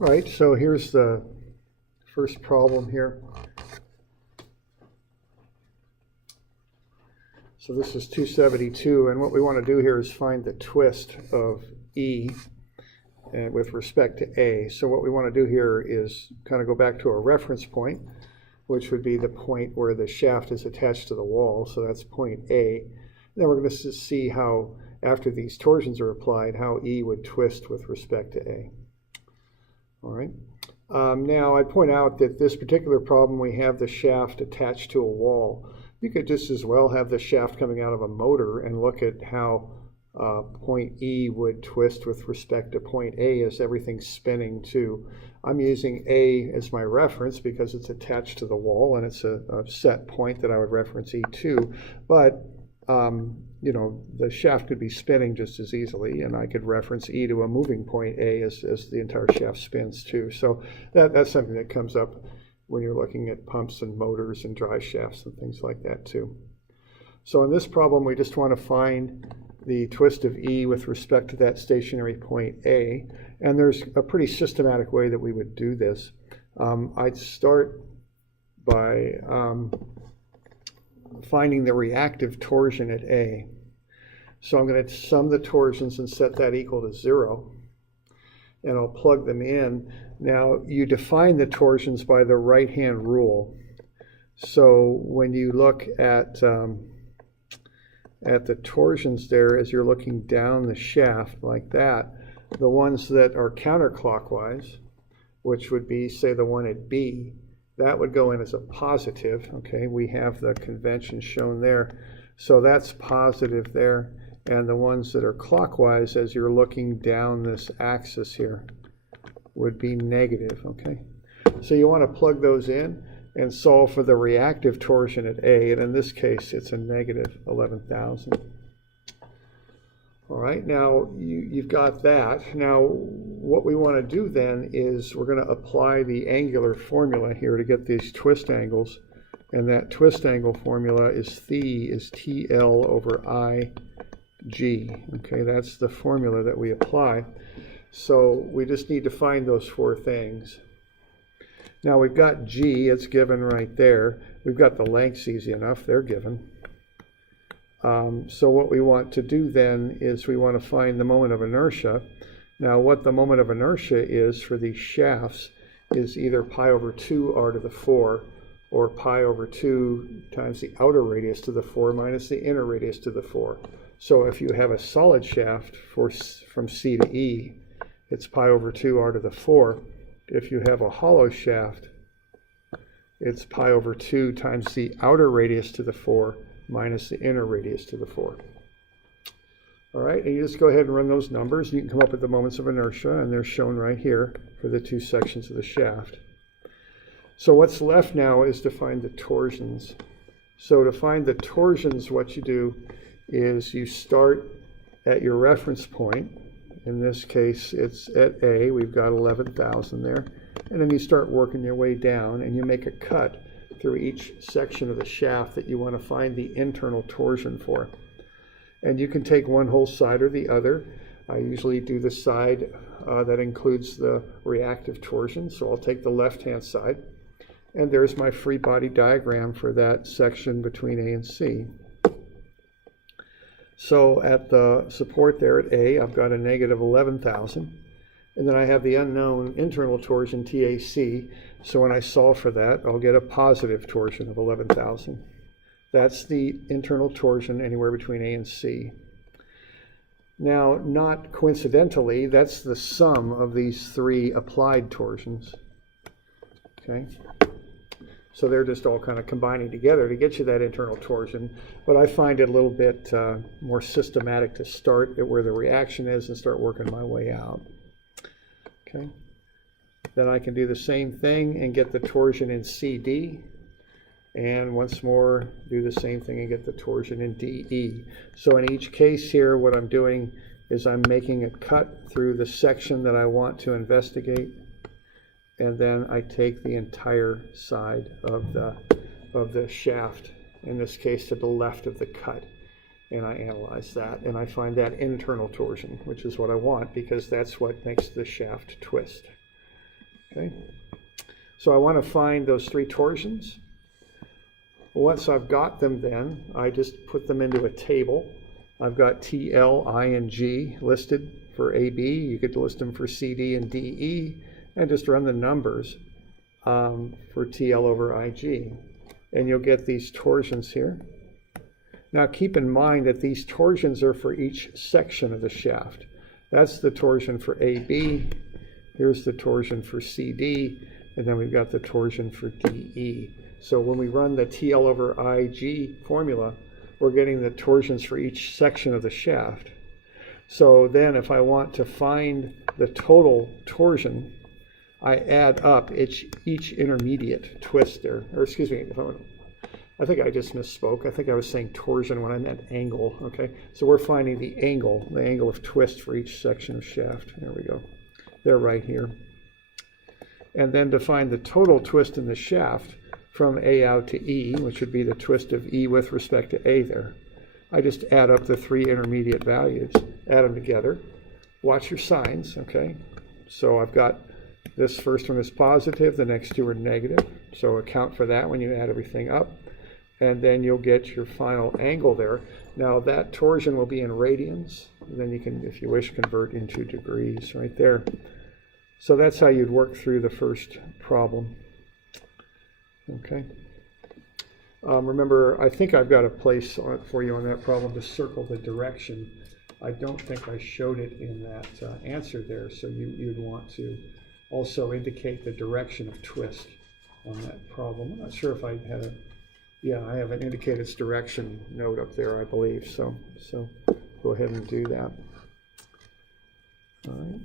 All right, so here's the first problem here. So this is 272, and what we want to do here is find the twist of E with respect to A. So what we want to do here is kind of go back to a reference point, which would be the point where the shaft is attached to the wall. So that's point A. Then we're going to see how, after these torsions are applied, how E would twist with respect to A. All right. Now I'd point out that this particular problem, we have the shaft attached to a wall. You could just as well have the shaft coming out of a motor and look at how point E would twist with respect to point A as everything's spinning too. I'm using A as my reference because it's attached to the wall and it's a set point that I would reference E to. But you know, the shaft could be spinning just as easily, and I could reference E to a moving point A as the entire shaft spins too. So that's something that comes up when you're looking at pumps and motors and drive shafts and things like that too. So in this problem, we just want to find the twist of E with respect to that stationary point A, and there's a pretty systematic way that we would do this. I'd start by finding the reactive torsion at A. So I'm going to sum the torsions and set that equal to 0, and I'll plug them in. Now you define the torsions by the right-hand rule. So when you look at the torsions there, as you're looking down the shaft like that, the ones that are counterclockwise, which would be, say, the one at B, that would go in as a positive. Okay, we have the convention shown there. So that's positive there. And the ones that are clockwise, as you're looking down this axis here, would be negative. Okay, so you want to plug those in and solve for the reactive torsion at A, and in this case it's a negative 11,000. All right, now you've got that. Now what we want to do then is we're going to apply the angular formula here to get these twist angles, and that twist angle formula is Phi is TL over IG. Okay, that's the formula that we apply. So we just need to find those four things. Now we've got G, it's given right there. We've got the lengths easy enough, they're given. So what we want to do then is we want to find the moment of inertia. Now what the moment of inertia is for these shafts is either pi over 2 r to the 4 or pi over 2 times the outer radius to the 4 minus the inner radius to the 4. So if you have a solid shaft from C to E, it's pi over 2 r to the 4. If you have a hollow shaft, it's pi over 2 times the outer radius to the 4 minus the inner radius to the 4. All right, and you just go ahead and run those numbers. You can come up with the moments of inertia, and they're shown right here for the two sections of the shaft. So what's left now is to find the torsions. So to find the torsions, what you do is you start at your reference point. In this case, it's at A. We've got 11,000 there. And then you start working your way down, and you make a cut through each section of the shaft that you want to find the internal torsion for. And you can take one whole side or the other. I usually do the side that includes the reactive torsion, so I'll take the left-hand side. And there's my free body diagram for that section between A and C. So at the support there at A, I've got a negative 11,000. And then I have the unknown internal torsion, TAC. So when I solve for that, I'll get a positive torsion of 11,000. That's the internal torsion anywhere between A and C. Now, not coincidentally, that's the sum of these three applied torsions. Okay? So they're just all kind of combining together to get you that internal torsion. But I find it a little bit more systematic to start at where the reaction is and start working my way out. Okay. Then I can do the same thing and get the torsion in CD. And once more, do the same thing and get the torsion in DE. So in each case here, what I'm doing is I'm making a cut through the section that I want to investigate. And then I take the entire side of the shaft, in this case to the left of the cut, and I analyze that, and I find that internal torsion, which is what I want because that's what makes the shaft twist. okay? So I want to find those three torsions. Once I've got them then, I just put them into a table. I've got T, L, I, and G listed for AB. You could list them for CD and DE, and just run the numbers for TL over IG. And you'll get these torsions here. Now keep in mind that these torsions are for each section of the shaft. That's the torsion for AB. Here's the torsion for CD. And then we've got the torsion for DE. So when we run the TL over IG formula, we're getting the torsions for each section of the shaft. So then if I want to find the total torsion, I add up each intermediate twist there. Or excuse me, I think I just misspoke. I think I was saying torsion when I meant angle, okay? So we're finding the angle of twist for each section of shaft. There we go. They're right here. And then to find the total twist in the shaft from A out to E, which would be the twist of E with respect to A there, I just add up the three intermediate values, add them together. Watch your signs, okay? So I've got this first one is positive, the next two are negative. So account for that when you add everything up. And then you'll get your final angle there. Now that torsion will be in radians. And then you can, if you wish, convert into degrees right there. So that's how you'd work through the first problem. Okay. Remember, I think I've got a place for you on that problem to circle the direction. I don't think I showed it in that answer there, so you'd want to also indicate the direction of twist on that problem. I'm not sure if I had a, yeah, I have an indicate its direction note up there, I believe, so go ahead and do that. All right.